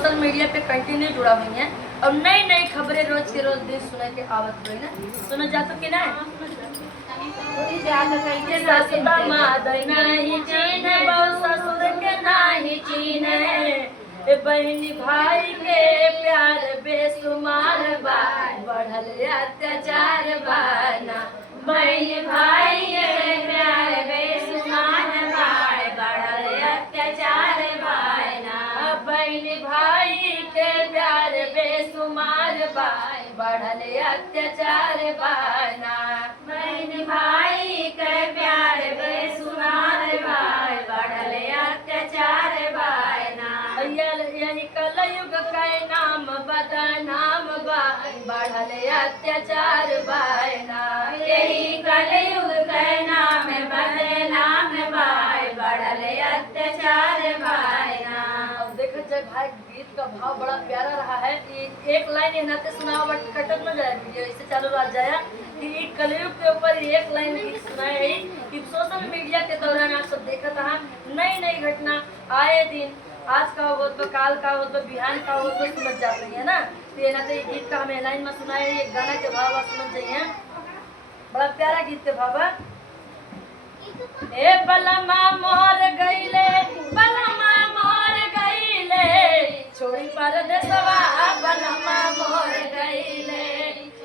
Social media पे continue जुड़ा हुई हैं और नई नई खबरें रोज के रोज दिन सुने के आवत हुई ना। सुनो जातो कि ना सासुदा मादई नाही चीन बहु ससुर के नाही चीन ए बहनी भाई के प्यार बेसुमार बा बढ़ल अत्याचार बाना बहनी भाई के प्यार बेसुमार बा बढ़ल अत्याचार बाना बहनी भाई के प्यार बेसुमार बा बढ़ल अत्याचार बाना बहन भाई के प्यार बेसुमार बा बढ़ल अत्याचार बाना यही कलयुग के नाम बदनाम बा बढ़ल अत्याचार बाना यही कलयुग के नाम बदनाम बा बढ़ल अत्याचार बाना। अब देखो जब भाई गीत का भाव बड़ा प्यारा रहा है कि एक लाइन ये नाते सुनाओ बट कटक न जाए वीडियो इससे चालू रह जाए कि कलयुग के ऊपर एक लाइन गीत सुनाए है कि सोशल मीडिया के दौरान आप सब देखत रहा नई नई घटना आए दिन आज का हो तो काल का हो तो बिहान का हो तो समझ जा रही है ना। तो ये नाते गीत का हमें लाइन में सुनाए ये गाना के भाव आप समझ जाइए बड़ा प्यारा गीत के भाव ए बलमा मोर गईले बलमा मोर गईले छोड़ी परदेसवा बलमा मोर गईले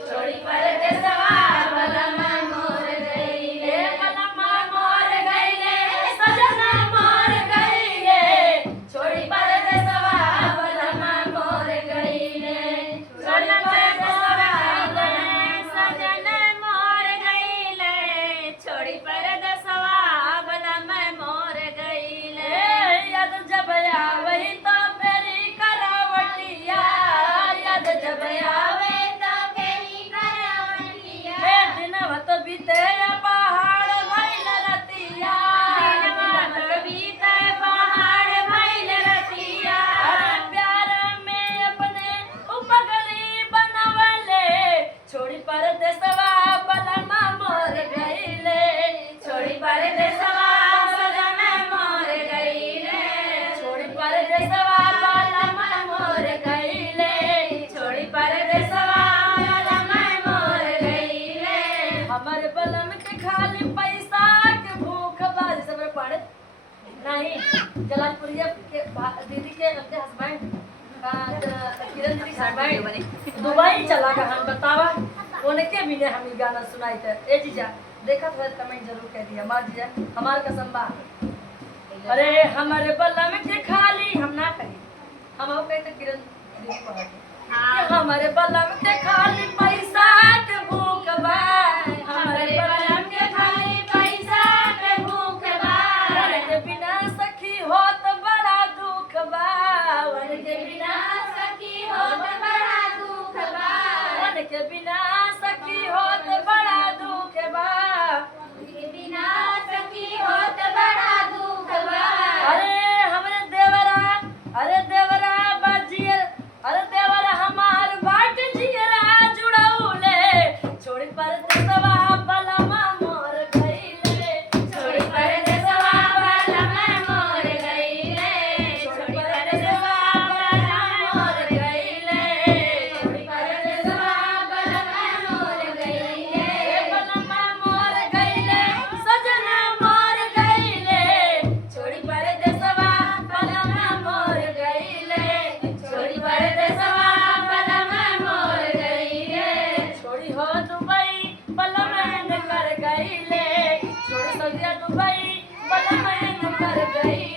छोड़ी परदेसवा बलमा मोर गईले बलमा मोर गईले सजना मोर गईले छोड़ी परदेसवा बलमा मोर गईले छोड़ी परदेसवा सजना मोर गईले छोड़ी परदेसवा बलमा मोर गईले याद जब आवई तो फेरी करावटिया याद जब आवे तो फेरी करावटिया हे दिनवा तो बीते पहाड़ भइल रतिया दिनवा तो बीते पहाड़ भइल रतिया प्यार में अपने उपगली बनवले छोड़ी परदेसवा बलमा मोर गईले छोड़ी परदेसवा सजना मोर गईले छोड़ी परदेसवा बलमा मोर गईले छोड़ी परदेसवा बलमा मोर गईले हमर बलम के खाली पैसा के भूख बाज सब पड़े नहीं जलालपुरिया के दीदी के अपने हस्बैंड किरण दीदी हस्बैंड दुबई चला गया हम बतावा उनके भी ने हम गाना सुनाई थे ए जीजा देखा तो कमेंट जरूर कह दिया मार जीजा हमार कसम बा अरे हमारे बलम के खाली हम ना कही हम आओ कहते किरण दीदी को कि हमारे बलम के खाली पैसा के भूख बा हमारे बलम के खाली पैसा के भूख बा उनके बिना सखी होत बड़ा दुख बा उनके बिना सखी होत बड़ा दुख बा उनके बिना सखी होत बड़ा दुख बा उनके बिना सखी होत बड़ा दुख बा अरे देवरा बाजियर अरे देवरा हमार बाट जियरा जुड़ौले छोड़ी परदेसवा बलमा मोर गईले छोड़ी परदेसवा बलमा मोर गईले छोड़ी परदेसवा बलमा मोर गईले छोड़ी परदेसवा बलमा मोर गईले बलमा मोर गईले सजना मोर गईले छोड़ी परदेसवा बलमा मोर गईले छोड़ी परदेसवा बलमा मोर गईले छोड़ी हो दुबई बलमा कर गईले छोड़ी सऊदिया दुबई बलमा कर गई